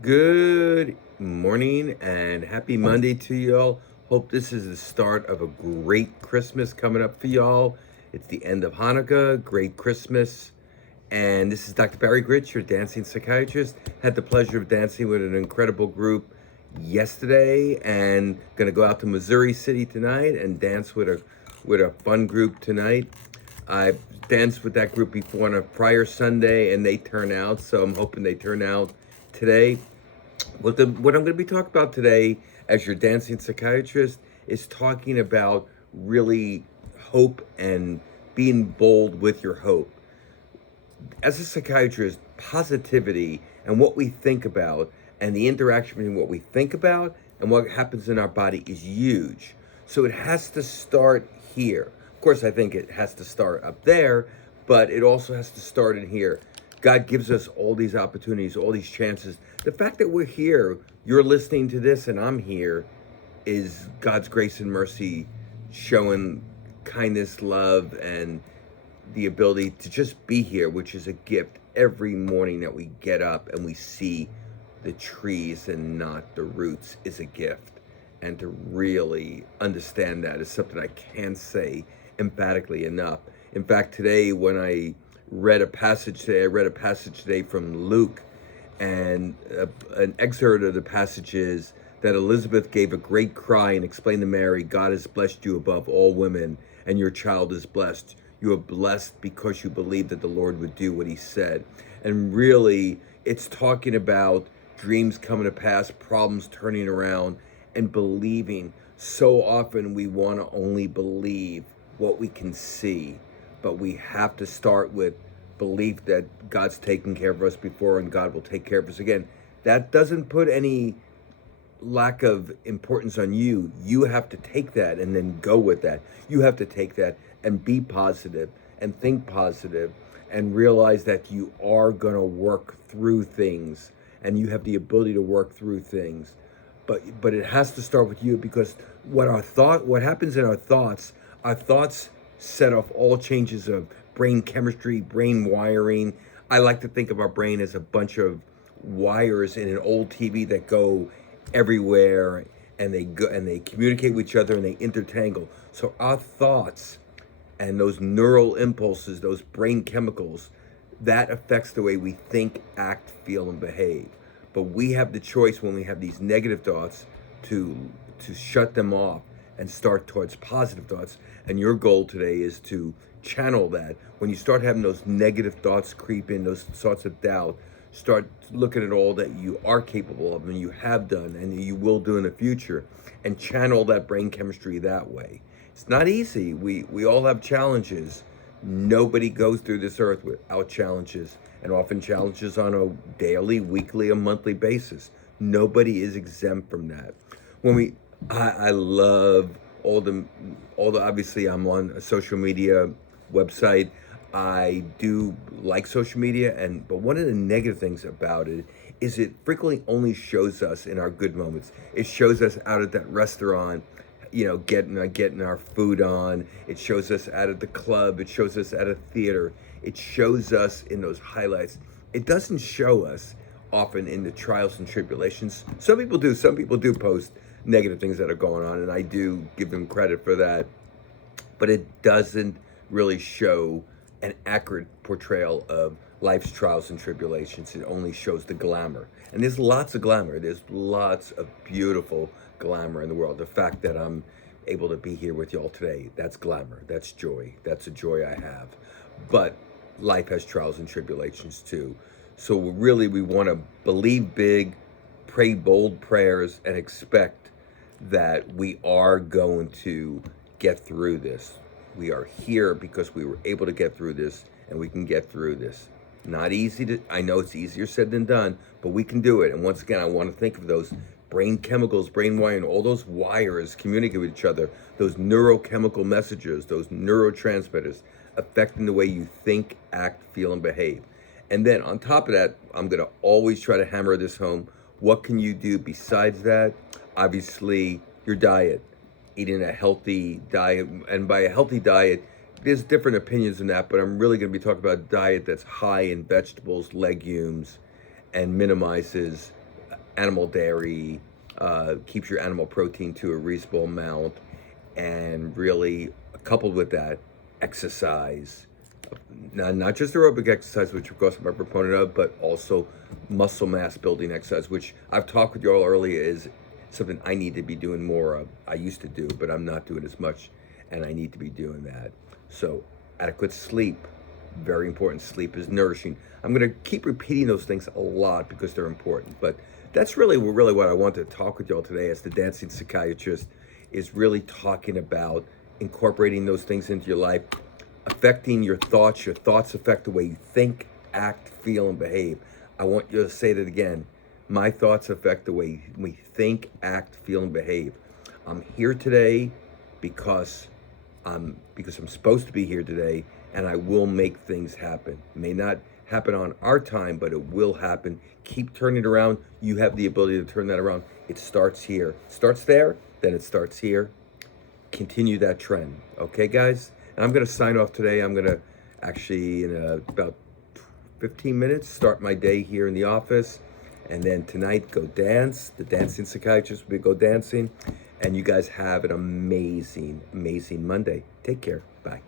Good morning and happy Monday to y'all. Hope this is the start of a great Christmas coming up for y'all. It's the end of Hanukkah, great Christmas. And this is Dr. Barry Gritch, your dancing psychiatrist. Had the pleasure of dancing with an incredible group yesterday and gonna go out to Missouri City tonight and dance with a fun group tonight. I danced with that group before on a prior Sunday and they turn out, so I'm hoping they turn out today. What I'm going to be talking about today, as your dancing psychiatrist, is talking about really hope and being bold with your hope. As a psychiatrist, positivity and what we think about and the interaction between what we think about and what happens in our body is huge. So it has to start here. Of course, I think it has to start up there, but it also has to start in here. God gives us all these opportunities, all these chances. The fact that we're here, you're listening to this, and I'm here, is God's grace and mercy showing kindness, love, and the ability to just be here, which is a gift every morning that we get up and we see the trees and not the roots is a gift. And to really understand that is something I can't say emphatically enough. In fact, today when I read a passage today, I read a passage today from Luke, and an excerpt of the passage is that Elizabeth gave a great cry and explained to Mary, God has blessed you above all women, and your child is blessed. You are blessed because you believe that the Lord would do what he said. And really, it's talking about dreams coming to pass, problems turning around, and believing. So often we want to only believe what we can see, but we have to start with belief that God's taken care of us before and God will take care of us again. That doesn't put any lack of importance on you. You have to take that and then go with that. You have to take that and be positive and think positive and realize that you are going to work through things and you have the ability to work through things. But it has to start with you, because what happens in our thoughts set off all changes of brain chemistry, brain wiring. I like to think of our brain as a bunch of wires in an old TV that go everywhere, and they communicate with each other and they intertangle. So our thoughts and those neural impulses, those brain chemicals, that affects the way we think, act, feel, and behave. But we have the choice when we have these negative thoughts to shut them off and start towards positive thoughts. And your goal today is to channel that. When you start having those negative thoughts creep in, those thoughts of doubt, start looking at all that you are capable of and you have done and you will do in the future, and channel that brain chemistry that way. It's not easy. We all have challenges. Nobody goes through this earth without challenges, and often challenges on a daily, weekly, a monthly basis. Nobody is exempt from that. When we, I love all the obviously I'm on a social media website. I do like social media, but one of the negative things about it is it frequently only shows us in our good moments. It shows us out at that restaurant, getting our food on. It shows us out at the club. It shows us at a theater. It shows us in those highlights. It doesn't show us often in the trials and tribulations. Some people do. Some people do post negative things that are going on, and I do give them credit for that. But it doesn't really show an accurate portrayal of life's trials and tribulations. It only shows the glamour. And there's lots of glamour. There's lots of beautiful glamour in the world. The fact that I'm able to be here with y'all today, that's glamour. That's joy. That's a joy I have. But life has trials and tribulations too. So really, we want to believe big, pray bold prayers, and expect that we are going to get through this. We are here because we were able to get through this, and we can get through this. Not easy to, I know it's easier said than done, but we can do it. And once again, I want to think of those brain chemicals, brain wiring, all those wires communicate with each other, those neurochemical messages, those neurotransmitters affecting the way you think, act, feel, and behave. And then on top of that, I'm going to always try to hammer this home. What can you do besides that? Obviously, your diet, eating a healthy diet. And by a healthy diet, there's different opinions on that, but I'm really going to be talking about a diet that's high in vegetables, legumes, and minimizes animal dairy, keeps your animal protein to a reasonable amount, and really coupled with that, exercise. Not just aerobic exercise, which of course I'm a proponent of, but also muscle mass building exercise, which I've talked with you all earlier is something I need to be doing more of. I used to do, but I'm not doing as much, and I need to be doing that. So adequate sleep, very important. Sleep is nourishing. I'm going to keep repeating those things a lot because they're important, but that's really what I want to talk with y'all today as the dancing psychiatrist, is really talking about incorporating those things into your life, affecting your thoughts. Your thoughts affect the way you think, act, feel, and behave. I want you to say that again. My thoughts affect the way we think, act, feel, and behave. I'm here today because I'm supposed to be here today, and I will make things happen. It may not happen on our time, but it will happen. Keep turning it around. You have the ability to turn that around. It starts here. It starts there, then it starts here. Continue that trend. Okay, guys? And I'm going to sign off today. I'm going to actually, in about 15 minutes, start my day here in the office. And then tonight, go dance. The dancing psychiatrist will go dancing. And you guys have an amazing, amazing Monday. Take care. Bye.